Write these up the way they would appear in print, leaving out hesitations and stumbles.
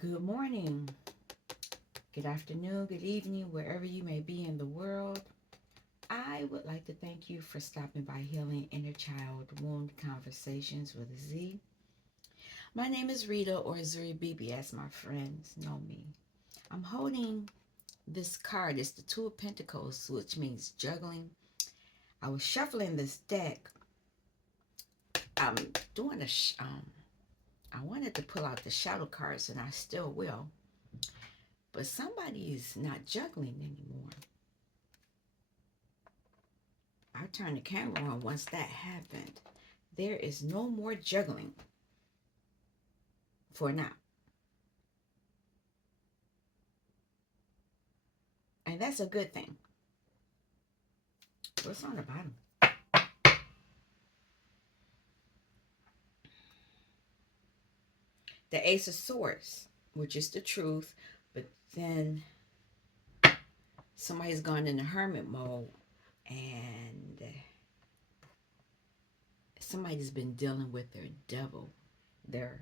Good morning, good afternoon, good evening, wherever you may be in the world. I would like to thank you for stopping by Healing Inner Child Wound Conversations with Z. My name is Rita, or Zuri Bibi as my friends know me. I'm holding this card. It's the Two of Pentacles, which means juggling. I was shuffling this deck. I'm doing I wanted to pull out the shadow cards, and I still will. But somebody's not juggling anymore. I'll turn the camera on once that happened. There is no more juggling for now. And that's a good thing. What's on the bottom? The Ace of Swords, which is the truth, but then somebody's gone in the hermit mode and somebody's been dealing with their devil, their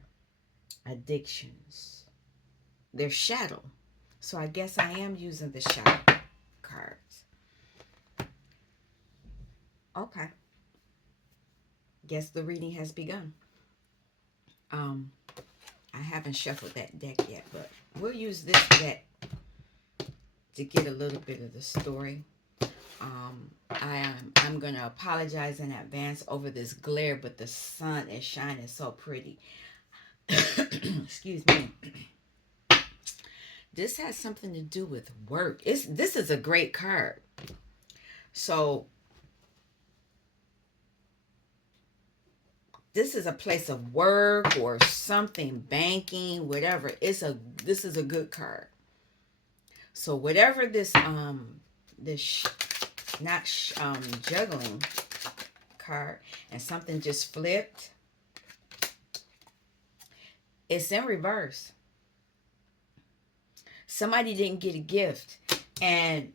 addictions, their shadow. So I guess I am using the shadow cards. Okay. Guess the reading has begun. Um, I haven't shuffled that deck yet, but we'll use this deck to get a little bit of the story. I'm gonna apologize in advance over this glare, but the sun is shining so pretty. Excuse me. This has something to do with work. This is a great card. So this is a place of work or something, banking, whatever. This is a good card. So whatever this not juggling card, and something just flipped, it's in reverse. Somebody didn't get a gift, and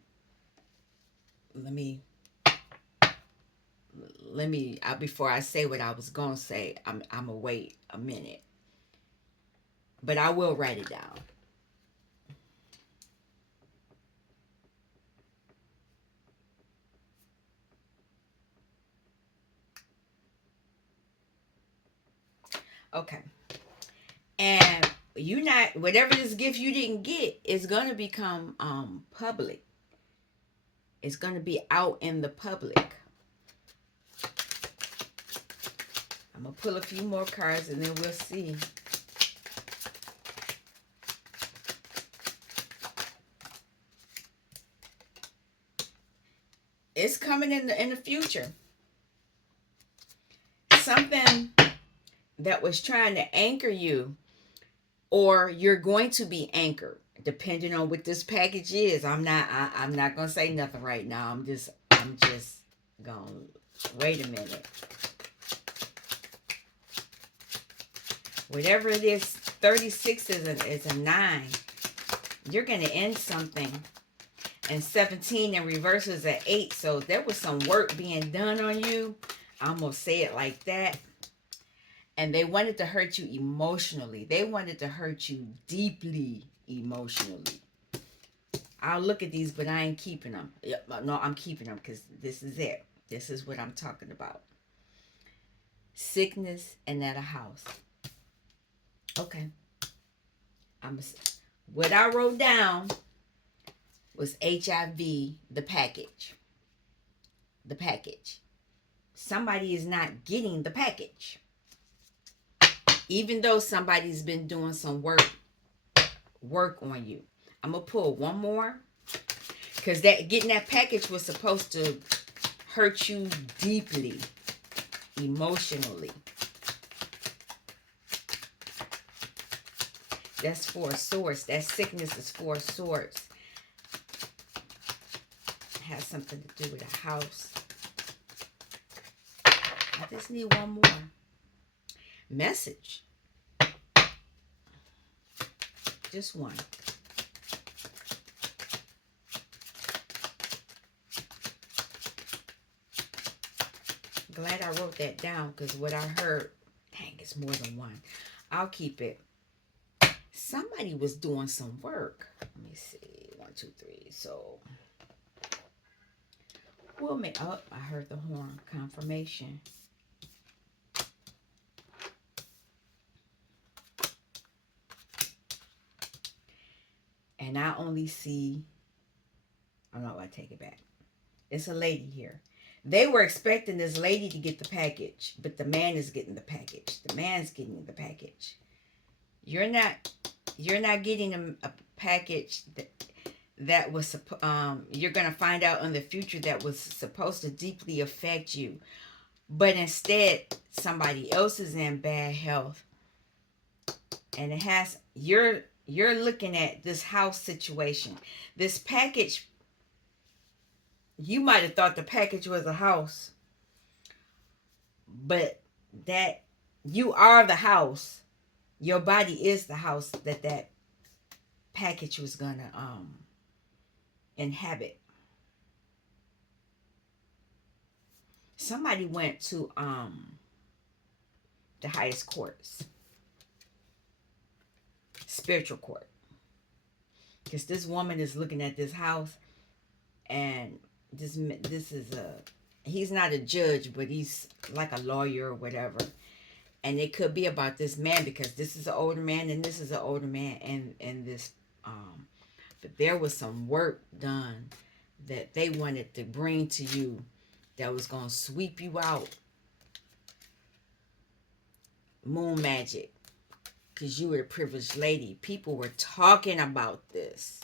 let me before I say what I was gonna say, I'm gonna wait a minute, but I will write it down. Okay. And you not whatever this gift you didn't get is gonna become public. It's gonna be out in the public. I'm gonna pull a few more cards and then we'll see. It's coming in the future. Something that was trying to anchor you, or you're going to be anchored, depending on what this package is. I'm not gonna say nothing right now. I'm just gonna wait a minute. Whatever it is, 36 is a 9. You're gonna end something. And 17 in reverse is an 8. So there was some work being done on you. I'm gonna say it like that. And they wanted to hurt you emotionally. They wanted to hurt you deeply emotionally. I'll look at these, but I ain't keeping them. No, I'm keeping them because this is it. This is what I'm talking about. Sickness and at a house. Okay. What I wrote down was HIV, the package. The package. Somebody is not getting the package. Even though somebody's been doing some work on you. I'm gonna pull one more, because that getting that package was supposed to hurt you deeply emotionally. That's 4 of Swords. That sickness is 4 of Swords. It has something to do with a house. I just need one more message. Just one. Glad I wrote that down, because what I heard, dang, it's more than one. I'll keep it. Somebody was doing some work. Let me see. 1, 2, 3. So we'll make up. I heard the horn. Confirmation. And I only see. Oh no, I take it back. It's a lady here. They were expecting this lady to get the package, but the man is getting the package. The man's getting the package. You're not. You're not getting a package that was. You're gonna find out in the future that was supposed to deeply affect you, but instead somebody else is in bad health, and it has. You're looking at this house situation. This package. You might have thought the package was a house, but that you are the house. Your body is the house that package was gonna inhabit. Somebody went to the highest courts, spiritual court, because this woman is looking at this house, and this is a, he's not a judge, but he's like a lawyer or whatever. And it could be about this man, because this is an older man and this is an older man, and this but there was some work done that they wanted to bring to you that was going to sweep you out. Moon magic, because you were a privileged lady. People were talking about this.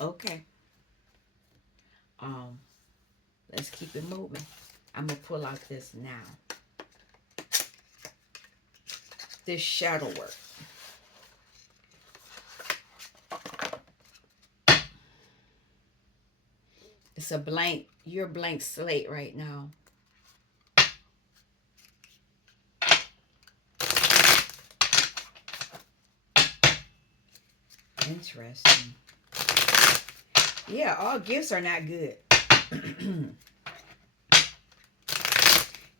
Okay. Let's keep it moving. I'm gonna pull out this now. This shadow work. It's a blank. You're a blank slate right now. Interesting. Yeah, all gifts are not good.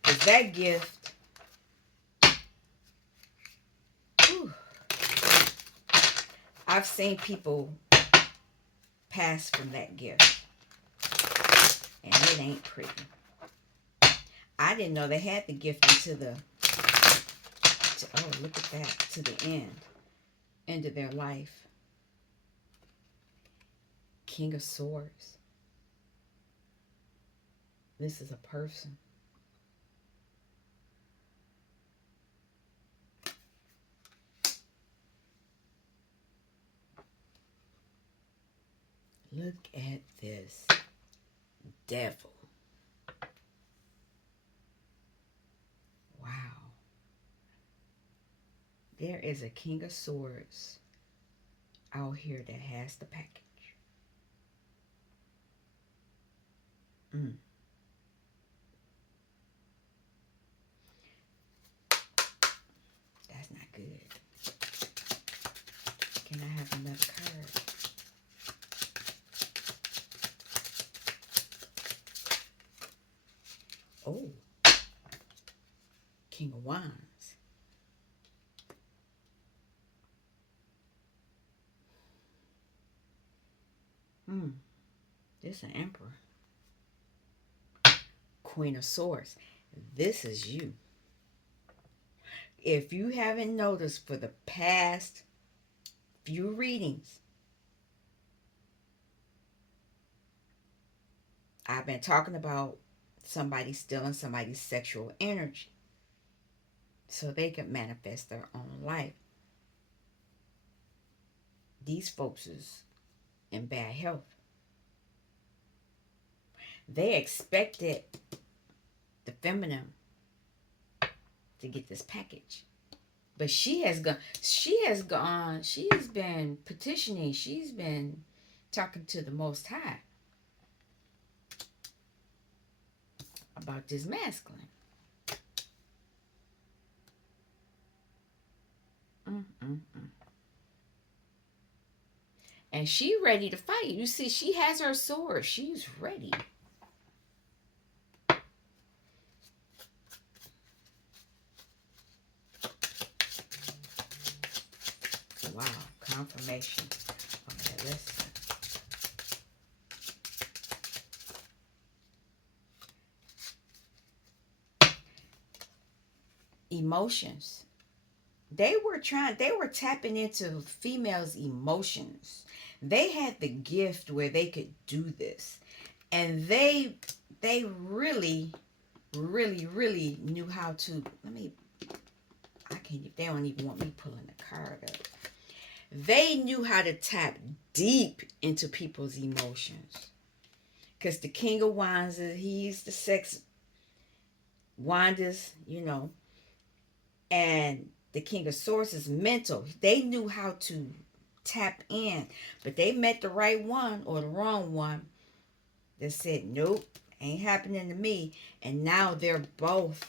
Because that gift, whew, I've seen people pass from that gift, and it ain't pretty. I didn't know they had the gift until oh, look at that, to the end of their life. King of Swords. This is a person. Look at this. Devil. Wow. There is a King of Swords out here that has the package. That's not good. Can I have another card? Oh. King of Wands. This is an Emperor. Queen of Swords. This is you. If you haven't noticed, for the past few readings, I've been talking about somebody stealing somebody's sexual energy so they can manifest their own life. These folks is in bad health. They expected the feminine to get this package, but she has been petitioning, she's been talking to the Most High about this masculine. And she ready to fight. You see, she has her sword. She's ready. Wow, confirmation. Okay, let's see. Emotions. They were tapping into females' emotions. They had the gift where they could do this. And they really, really, really knew how to, I can't, they don't even want me pulling the card up. They knew how to tap deep into people's emotions. Because the King of Wands, he's the sex Wanda's, and the King of Swords is mental. They knew how to tap in, but they met the right one or the wrong one that said, nope, ain't happening to me. And now they're both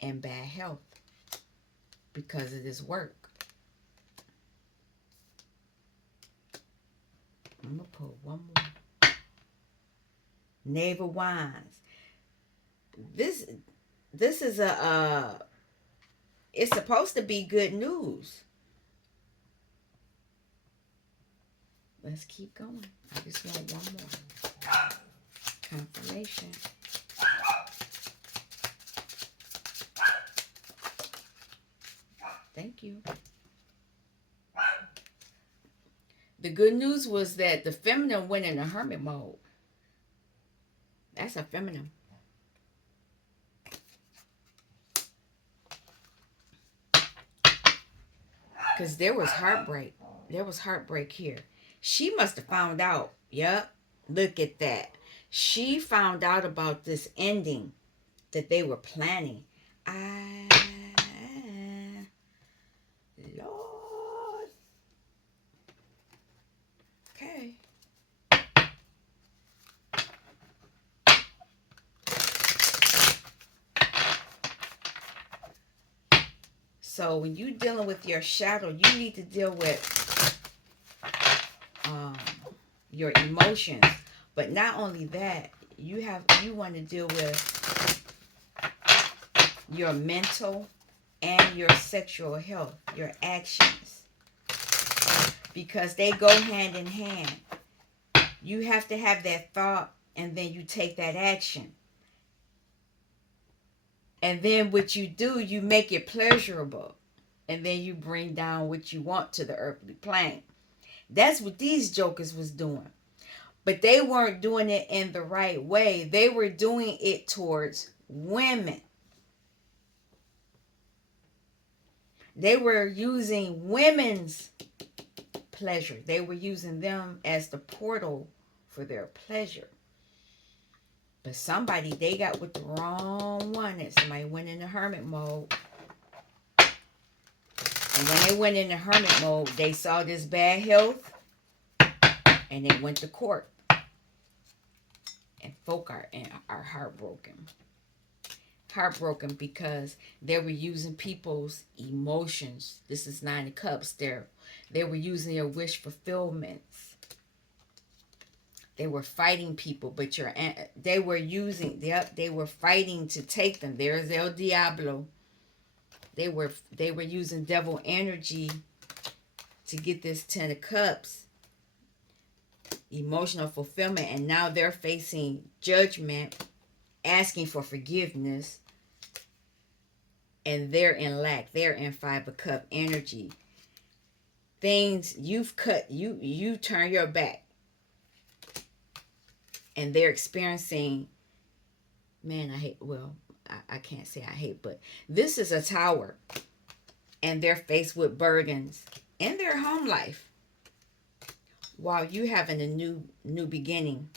in bad health because of this work. I'm gonna pull one more. Knave of Wands. This is it's supposed to be good news. Let's keep going. I just want one more. Confirmation. Thank you. The good news was that the feminine went in a hermit mode. That's a feminine. Because there was heartbreak. There was heartbreak here. She must have found out. Yep. Look at that. She found out about this ending that they were planning. Lord. Okay. So when you're dealing with your shadow, you need to deal with your emotions. But not only that, you want to deal with your mental and your sexual health, your actions, because they go hand in hand. You have to have that thought, and then you take that action. And then what you do, you make it pleasurable. And then you bring down what you want to the earthly plane. That's what these jokers was doing. But they weren't doing it in the right way. They were doing it towards women. They were using women's pleasure. They were using them as the portal for their pleasure. But they got with the wrong one. And somebody went into hermit mode. And when they went into hermit mode, they saw this bad health. And they went to court. And folk are heartbroken. Heartbroken because they were using people's emotions. This is Nine of Cups. They were using their wish fulfillments. They were fighting people, but they were fighting to take them. There's El Diablo. They were using devil energy to get this Ten of Cups, emotional fulfillment, and now they're facing judgment, asking for forgiveness, and they're in lack. They're in Five of Cup energy. Things you've cut, you turn your back. And they're experiencing, I can't say I hate, but this is a tower. And they're faced with burdens in their home life. While you having a new beginning.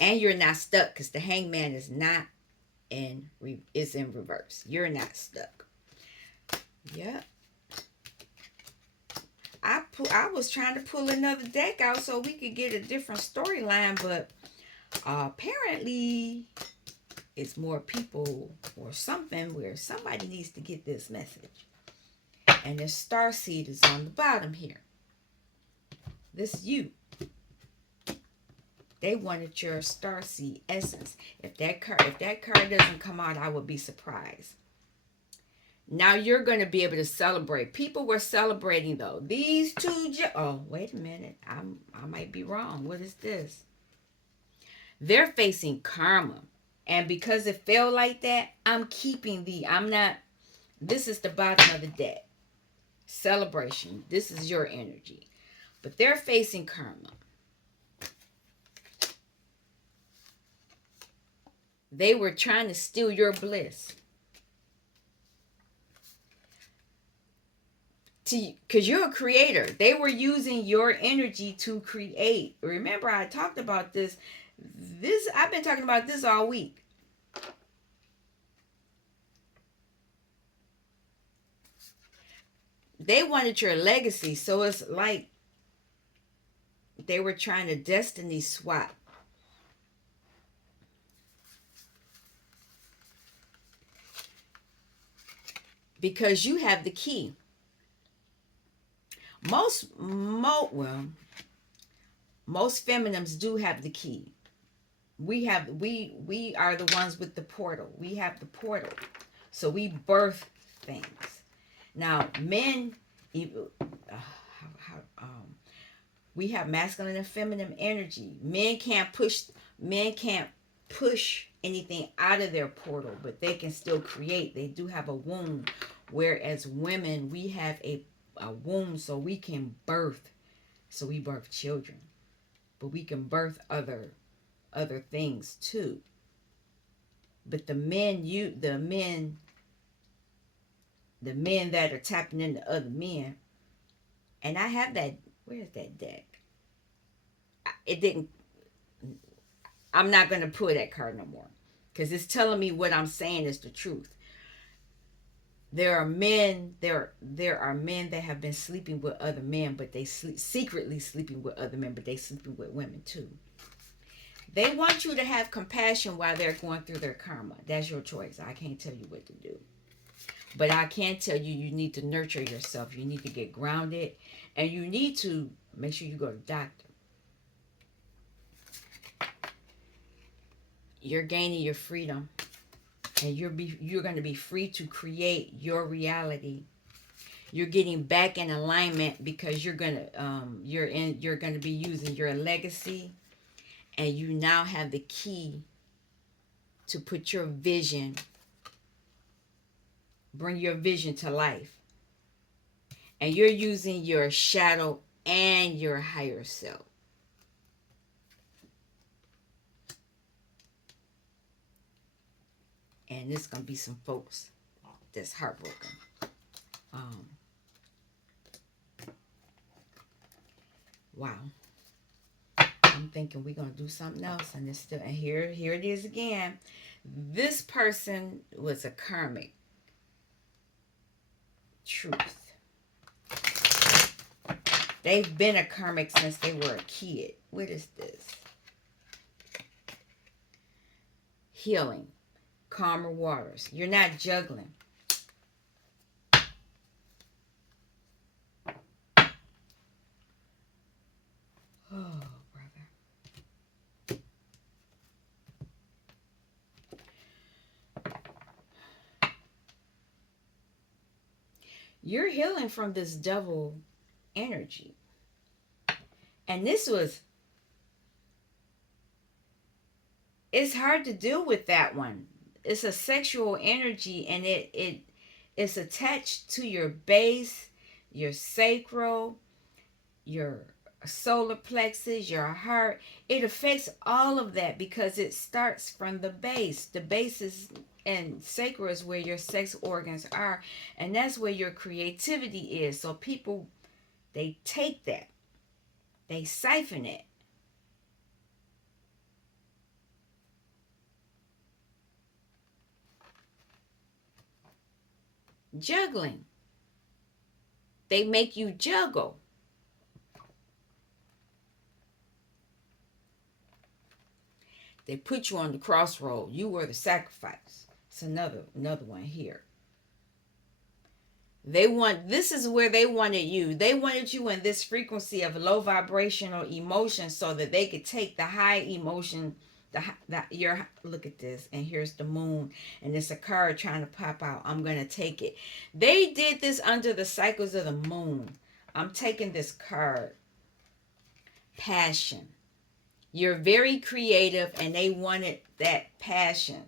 And you're not stuck because the hangman is in reverse. You're not stuck. Yep. I was trying to pull another deck out so we could get a different storyline, but apparently it's more people or something where somebody needs to get this message. And the star seed is on the bottom here. This is you. They wanted your star seed essence. If that card doesn't come out, I would be surprised. Now you're going to be able to celebrate. People were celebrating though. These two. Oh, wait a minute. I might be wrong. What is this? They're facing karma, and because it felt like that, I'm keeping the. I'm not. This is the bottom of the deck. Celebration. This is your energy, but they're facing karma. They were trying to steal your bliss. Because you're a creator. They were using your energy to create. Remember, I talked about this. I've been talking about this all week. They wanted your legacy, so it's like they were trying to destiny swap. Because you have the key. Most feminines do have the key. We are the ones with the portal. We have the portal, so we birth things. Now men, we have masculine and feminine energy. Men can't push anything out of their portal, but they can still create. They do have a womb, whereas women, we have a womb, so we can birth. So we birth children, but we can birth other things too. But the men that are tapping into other men, and I have that. Where's that deck? It didn't. I'm not going to pull that card no more, because it's telling me what I'm saying is the truth. There are men that have been sleeping with other men, but they secretly sleeping with other men, but they sleeping with women too. They want you to have compassion while they're going through their karma. That's your choice. I can't tell you what to do. But I can tell you, you need to nurture yourself. You need to get grounded, and you need to make sure you go to the doctor. You're gaining your freedom, and you're going to be free to create your reality. You're getting back in alignment, because you're going to be using your legacy, and you now have the key to put your vision, bring your vision to life. And you're using your shadow and your higher self. And there's going to be some folks that's heartbroken. Wow. I'm thinking we're going to do something else. And it's still, and here it is again. This person was a karmic. Truth. They've been a karmic since they were a kid. What is this? Healing. Calmer waters. You're not juggling. Oh, brother. You're healing from this devil energy. And it's hard to deal with that one. It's a sexual energy, and it's attached to your base, your sacral, your solar plexus, your heart. It affects all of that because it starts from the base. The base is, and sacral is where your sex organs are, and that's where your creativity is. So people, they take that, they siphon it. Juggling. They make you juggle. They put you on the crossroad. You were the sacrifice. It's another one here. This is where they wanted you. They wanted you in this frequency of low vibrational emotion so that they could take the high emotion Look at this, and here's the moon, and it's a card trying to pop out. I'm gonna take it. They did this under the cycles of the moon. I'm taking this card. Passion. You're very creative, and they wanted that passion.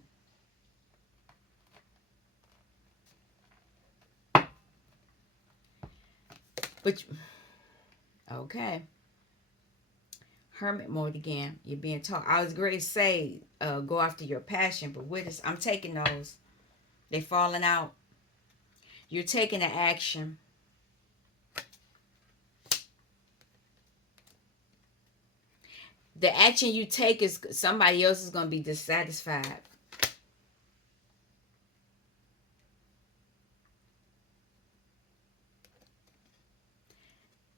But okay. Hermit mode again. You're being taught. I was going to say, go after your passion, but with this, I'm taking those. They falling out. You're taking the action. The action you take is somebody else is going to be dissatisfied.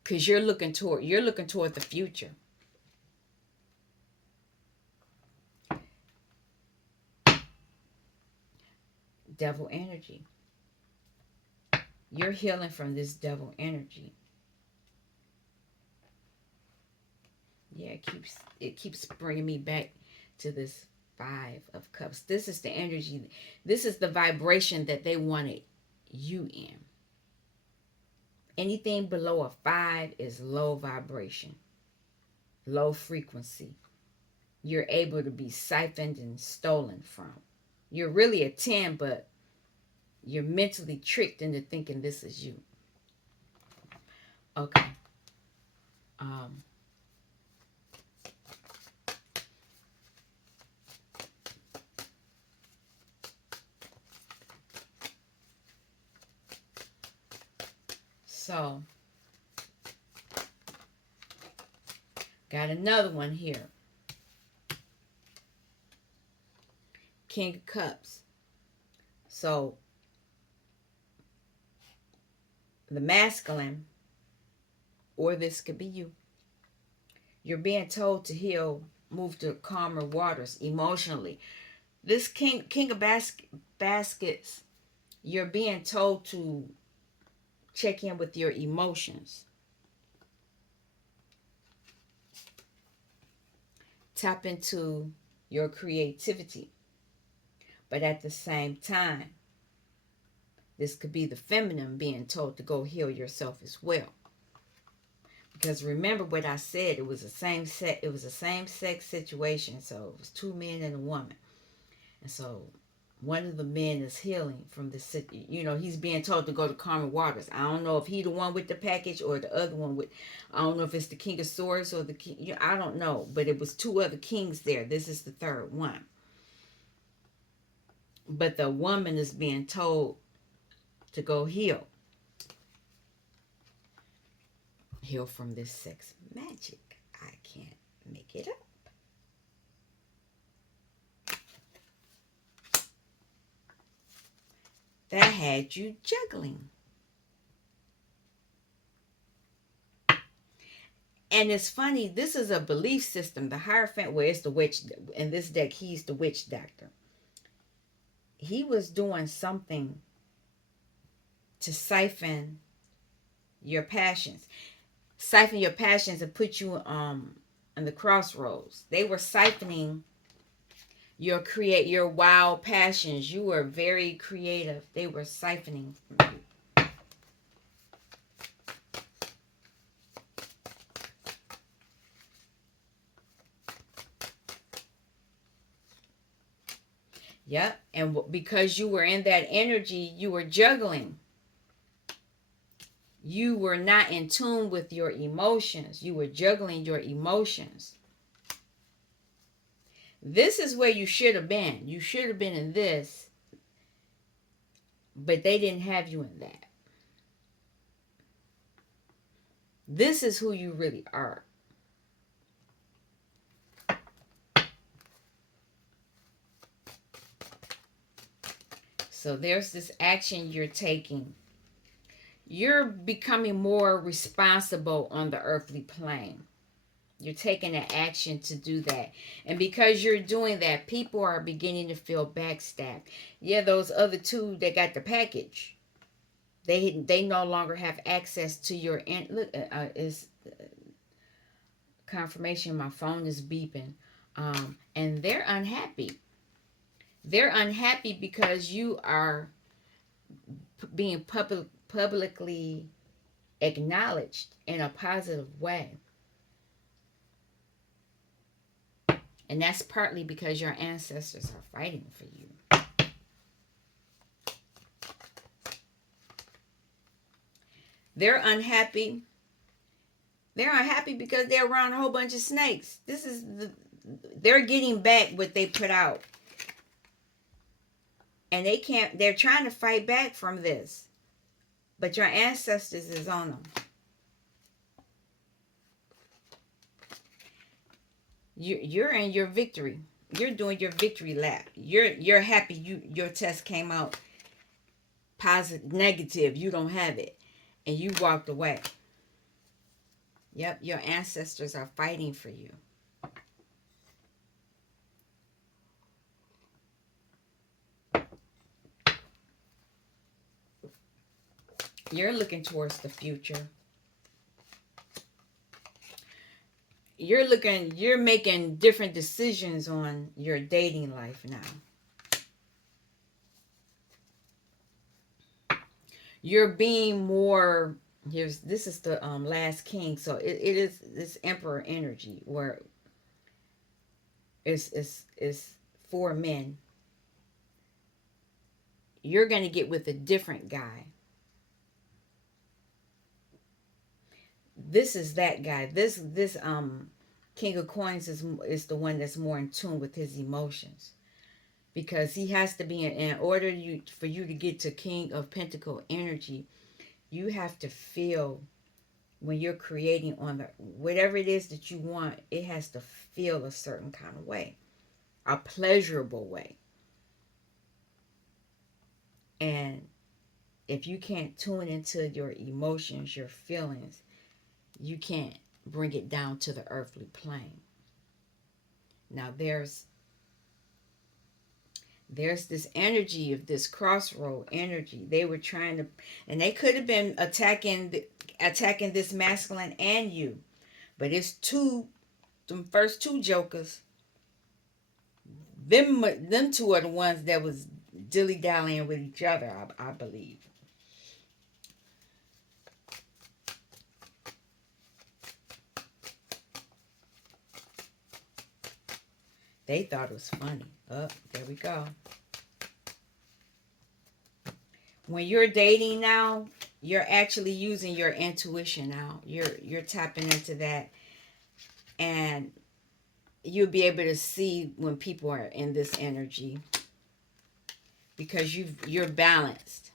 Because you're looking toward the future. Devil energy. You're healing from this devil energy. Yeah, it keeps bringing me back to this 5 of Cups. This is the energy. This is the vibration that they wanted you in. Anything below a 5 is low vibration, low frequency. You're able to be siphoned and stolen from. You're really a 10, but you're mentally tricked into thinking this is you. Okay. Um, so, got another one here. King of Cups. So, the masculine, or this could be you. You're being told to heal, move to calmer waters emotionally. This king of baskets, you're being told to check in with your emotions. Tap into your creativity. But at the same time, this could be the feminine being told to go heal yourself as well. Because remember what I said, it was a same sex situation, so it was 2 men and a woman. And so one of the men is healing from this, he's being told to go to calmer waters. I don't know if he the one with the package or the other one with, I don't know if it's the King of Swords or the king, I don't know, but it was 2 other kings there. This is the third one. But the woman is being told to go heal from this sex magic. I can't make it up. That had you juggling. And it's funny, this is a belief system. The Hierophant, where it's the witch, in this deck, he's the witch doctor. He was doing something to siphon your passions. Siphon your passions and put you in the crossroads. They were siphoning your wild passions. You were very creative. They were siphoning from you. Yep. And because you were in that energy, you were juggling. You were not in tune with your emotions. You were juggling your emotions. This is where you should have been. You should have been in this, but they didn't have you in that. This is who you really are. So there's this action you're taking. You're becoming more responsible on the earthly plane. You're taking an action to do that. And because you're doing that, people are beginning to feel backstabbed. Yeah, those other 2 that got the package, they no longer have access to your... Look, is confirmation. My phone is beeping. And they're unhappy. They're unhappy because you are being publicly acknowledged in a positive way. And that's partly because your ancestors are fighting for you. They're unhappy. They're unhappy because they're around a whole bunch of snakes. They're getting back what they put out. And they're trying to fight back from this. But your ancestors is on them. You're in your victory. You're doing your victory lap. You're happy your test came out positive, negative. You don't have it. And you walked away. Yep, your ancestors are fighting for you. You're looking towards the future. You're making different decisions on your dating life now. You're being more, this is the last king, so it is this emperor energy where it's for men. You're going to get with a different guy. This is that guy. This king of coins is the one that's more in tune with his emotions, because he has to be in order for you to get to king of pentacle energy. You have to feel, when you're creating on the whatever it is that you want, it has to feel a certain kind of way, a pleasurable way. And if you can't tune into your emotions, your feelings, you can't bring it down to the earthly plane. Now there's this energy of this crossroad energy. They were trying to, and they could have been attacking this masculine and you, but it's them first two jokers. Them two are the ones that was dilly dallying with each other. I believe. They thought it was funny. Oh, there we go. When you're dating now, you're actually using your intuition now. You're tapping into that, and you'll be able to see when people are in this energy, because you're balanced.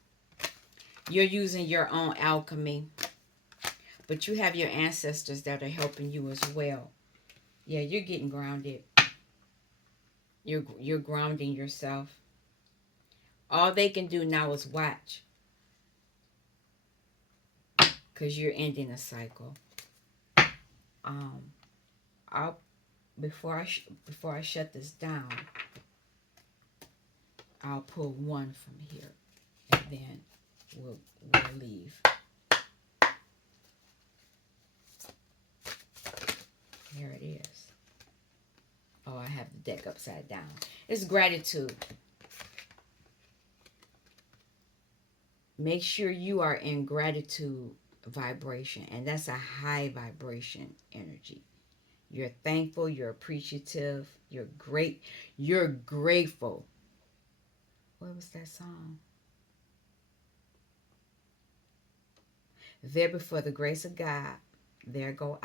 You're using your own alchemy, but you have your ancestors that are helping you as well. Yeah, you're getting grounded. You're grounding yourself. All they can do now is watch, because you're ending a cycle. Um, I'll before I shut this down, I'll pull one from here, and then we'll leave. Here it is. Oh, I have the deck upside down. It's gratitude. Make sure you are in gratitude vibration, and that's a high vibration energy. You're thankful, you're appreciative, you're grateful. What was that song? There before the grace of God, there go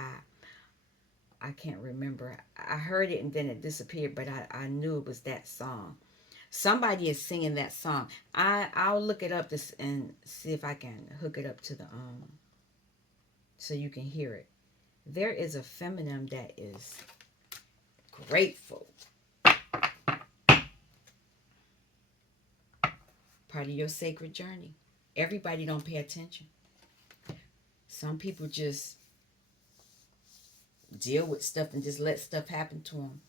I can't remember. I heard it and then it disappeared, but I knew it was that song. Somebody is singing that song. I'll look it up and see if I can hook it up to the so you can hear it. There is a feminine that is grateful. Part of your sacred journey. Everybody don't pay attention. Some people just deal with stuff and just let stuff happen to them.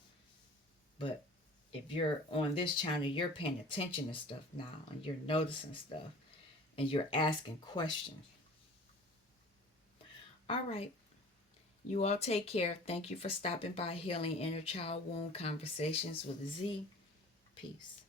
But if you're on this channel, you're paying attention to stuff now, and you're noticing stuff, and you're asking questions. All right. You all take care. Thank you for stopping by Healing Inner Child Wound Conversations with Z. Peace.